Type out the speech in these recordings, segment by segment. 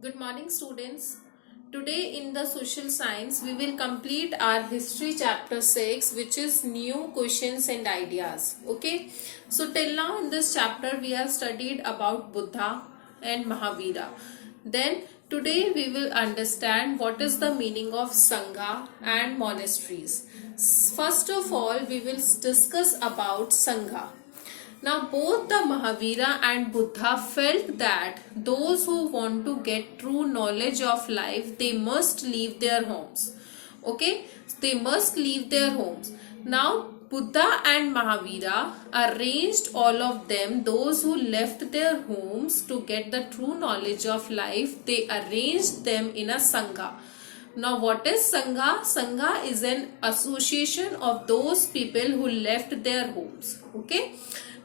Good morning, students. Today in the social science, we will complete our history chapter 6, which is new questions and ideas. Okay. So till now in this chapter, we have studied about Buddha and Mahavira. Then today we will understand what is the meaning of Sangha and monasteries. First of all, we will discuss about Sangha. Now, both the Mahavira and Buddha felt that those who want to get true knowledge of life, they must leave their homes. Okay, they must leave their homes. Now, Buddha and Mahavira arranged all of them, those who left their homes to get the true knowledge of life, they arranged them in a Sangha. Now, what is Sangha? Sangha is an association of those people who left their homes. Okay.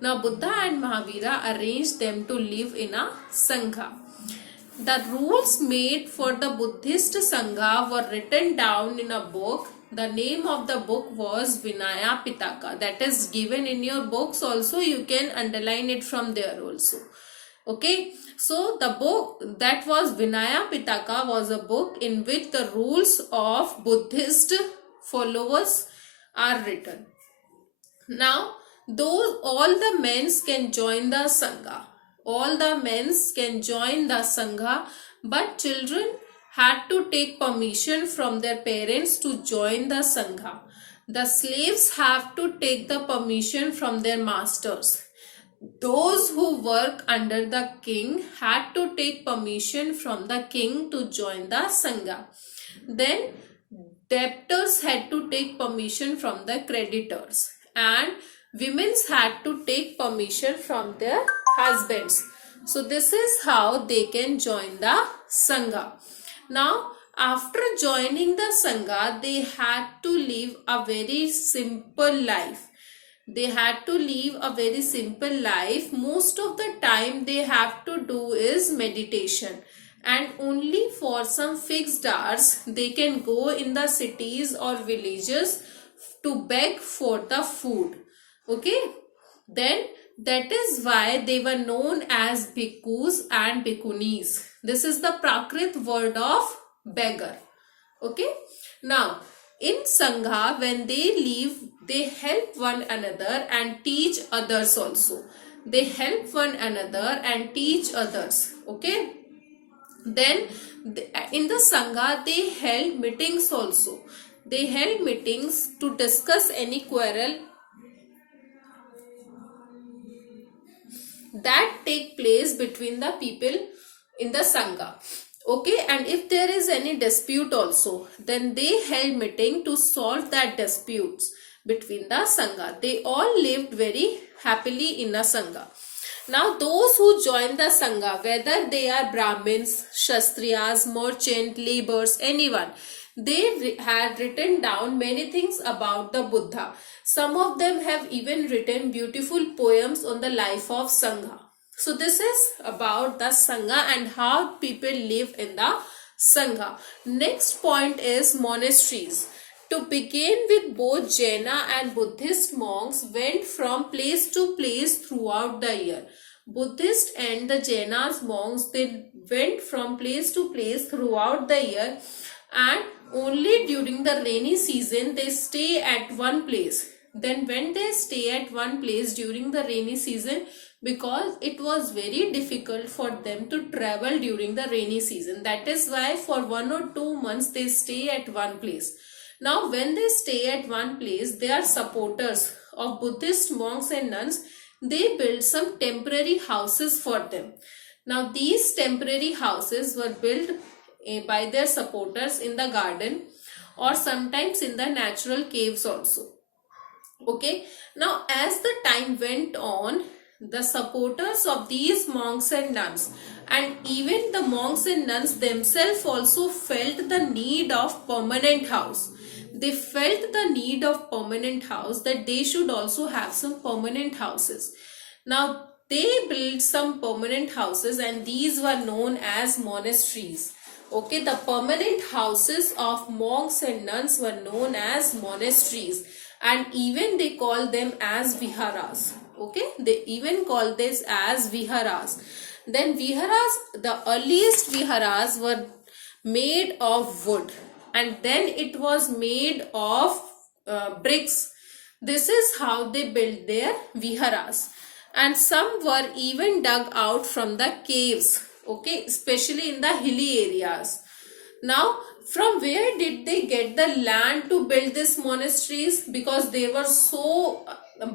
Now, Buddha and Mahavira arranged them to live in a Sangha. The rules made for the Buddhist Sangha were written down in a book. The name of the book was Vinaya Pitaka. That is given in your books also. You can underline it from there also. Okay, so the book that was Vinaya Pitaka was a book in which the rules of Buddhist followers are written. Now, those all the men can join the Sangha. All the men can join the Sangha, but children had to take permission from their parents to join the Sangha. The slaves have to take the permission from their masters. Those who work under the king had to take permission from the king to join the Sangha. Then debtors had to take permission from the creditors, and women had to take permission from their husbands. So this is how they can join the Sangha. Now, after joining the Sangha, they had to live a very simple life. They had to live a very simple life. Most of the time they have to do is meditation, and only for some fixed hours they can go in the cities or villages to beg for the food. Okay, then that is why they were known as bhikkhus and bhikkhunis. This is the Prakrit word of beggar. Okay, now in Sangha, when they leave, they help one another and teach others also. They help one another and teach others. Okay. Then in the Sangha, they held meetings also. They held meetings to discuss any quarrel that take place between the people in the Sangha. Okay, and if there is any dispute also, then they held meeting to solve that disputes between the Sangha. They all lived very happily in a Sangha. Now, those who join the Sangha, whether they are Brahmins, Kshatriyas, merchant, laborers, anyone, they had written down many things about the Buddha. Some of them have even written beautiful poems on the life of Sangha. So this is about the Sangha and how people live in the Sangha. Next point is monasteries. To begin with, both Jaina and Buddhist monks went from place to place throughout the year. Buddhist and the Jainas monks, they went from place to place throughout the year, and only during the rainy season they stay at one place. Then when they stay at one place during the rainy season, because it was very difficult for them to travel during the rainy season, that is why for 1 or 2 months they stay at one place. Now when they stay at one place, they are supporters of Buddhist monks and nuns. They build some temporary houses for them. Now these temporary houses were built by their supporters in the garden or sometimes in the natural caves also. Okay, now as the time went on, the supporters of these monks and nuns, and even the monks and nuns themselves also felt the need of permanent house. They felt the need of permanent house, that they should also have some permanent houses. Now they built some permanent houses, and these were known as monasteries. Okay, the permanent houses of monks and nuns were known as monasteries, and even they call them as viharas. Okay, they even call this as viharas. Then viharas, the earliest viharas were made of wood, and then it was made of bricks. This is how they built their viharas, and some were even dug out from the caves, okay, especially in the hilly areas. Now, from where did they get the land to build these monasteries? Because they were so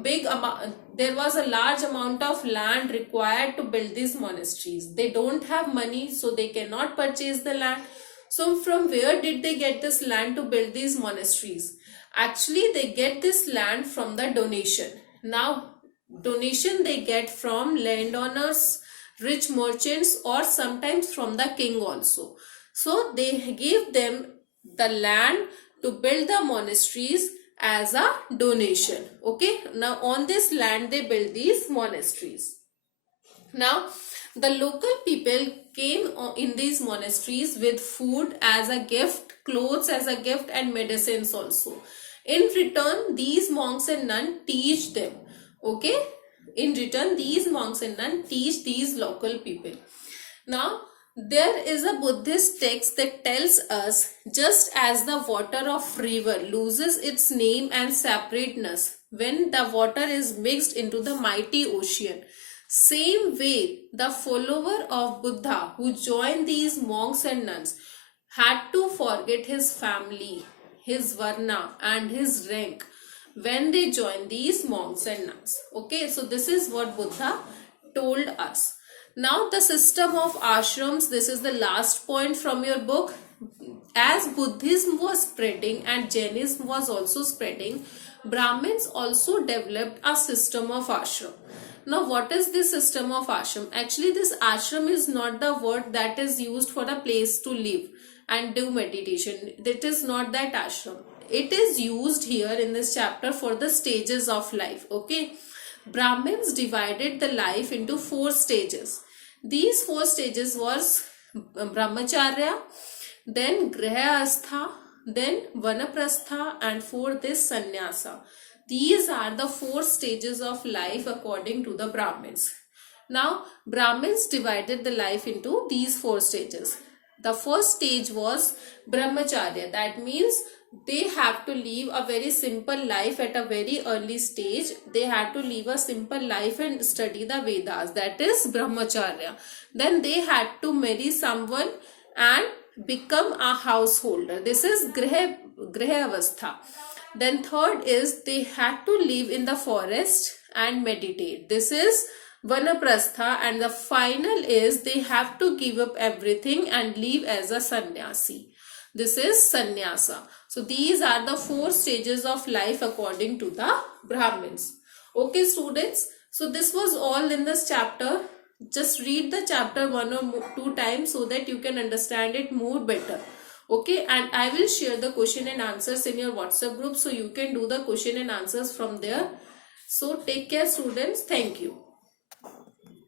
big amount, there was a large amount of land required to build these monasteries. They don't have money, so they cannot purchase the land. So from where did they get this land to build these monasteries? Actually, they get this land from the donation. Now, donation they get from landowners, rich merchants, or sometimes from the king also. So they gave them the land to build the monasteries as a donation. Okay, now on this land they build these monasteries. Now the local people came in these monasteries with food as a gift, clothes as a gift, and medicines also. In return, these monks and nuns teach them. Okay, in return, these monks and nuns teach these local people. Now there is a Buddhist text that tells us, just as the water of river loses its name and separateness when the water is mixed into the mighty ocean, same way the follower of Buddha who joined these monks and nuns had to forget his family, his varna, and his rank when they joined these monks and nuns. Okay, so this is what Buddha told us. Now the system of ashrams, this is the last point from your book. As Buddhism was spreading and Jainism was also spreading, Brahmins also developed a system of ashram. Now what is this system of ashram? Actually, this ashram is not the word that is used for a place to live and do meditation. That is not that ashram. It is used here in this chapter for the stages of life. Okay, Brahmins divided the life into 4 stages. These 4 stages was brahmacharya, then grihastha, then vanaprastha, and 4th is sannyasa. These are the 4 stages of life according to the Brahmins. Now Brahmins divided the life into these 4 stages. The first stage was brahmacharya. That means they have to live a very simple life at a very early stage. They had to live a simple life and study the Vedas. That is brahmacharya. Then they had to marry someone and become a householder. This is grihastha. Then third is they had to live in the forest and meditate. This is vanaprastha. And the final is they have to give up everything and live as a sannyasi. This is sannyasa. So these are the 4 stages of life according to the Brahmins. Okay students, so this was all in this chapter. Just read the chapter 1 or 2 times so that you can understand it more better. Okay, and I will share the question and answers in your WhatsApp group, so you can do the question and answers from there. So take care students. Thank you.